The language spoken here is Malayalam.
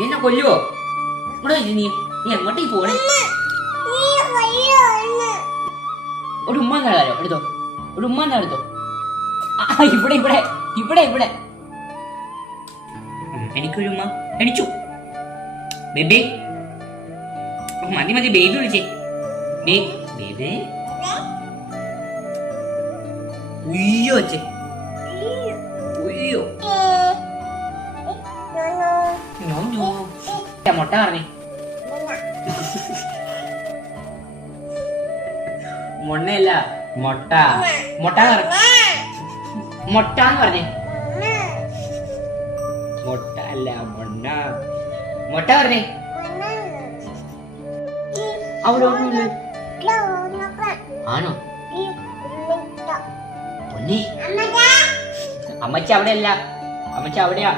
എന്നെ കൊല്ലുവോ? ഇവിടെ നീ നീ എങ്ങോട്ടേ പോണേ? ഒരു ഉമ്മ തരാലോ, എടുത്തോ. ഒരു ഉമ്മ എടുത്തോ. ഇവിടെ ഇവിടെ ഇവിടെ ഇവിടെ എനിക്കൊരു ഉമ്മ. എണിച്ചു ബേബി. മതി മതി ബേബി വിളിച്ചേ. ബേബി ഉയ്യോ അച്ഛേ, ഉയ്യോ. മുട്ട പറഞ്ഞേ. മൊണ്ണയല്ല മൊട്ട. മൊട്ട മൊട്ടാന്ന് പറഞ്ഞേ. മൊട്ട അല്ല മൊണ്ണ. മൊട്ട പറഞ്ഞേ. അവിടെ ആണോ? പൊന്നി അമ്മച്ചി അവിടെ അല്ല, അമ്മച്ചി അവിടെയാ.